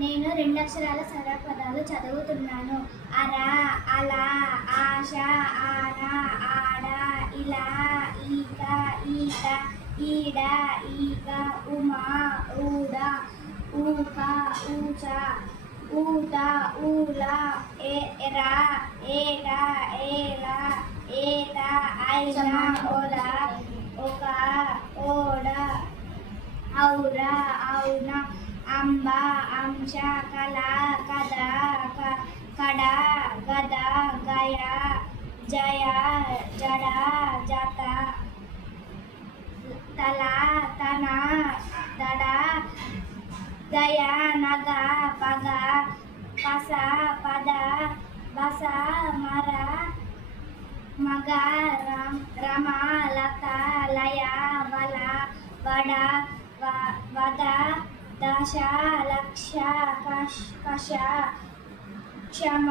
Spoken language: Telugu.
నేను 2 అక్షరాల సరళ పదాలు చదువుతున్నాను. అర, అల, ఆశ, ఆన, ఆడ, ఇలా, ఈక, ఈత, ఈడ, ఈగ, ఉమ, ఊడ, ఊక, ఊచ, ఊట, ఊల, ఎర, ఏట, ఏల, ఏత, ఐన, ఒల, ఒక, ఓడ, ఔర, ఔన, అంబ, అంశ, కల, కద, కడ, గద, గయ, జయ, జడ, జత, తల, తన, దడ, దయ, నగ, పగ, పస, పద, బస, మర, మగ, రమ, లత, లయ, వల, వడ, వద, దశ, లక్ష, కష, క్షమ.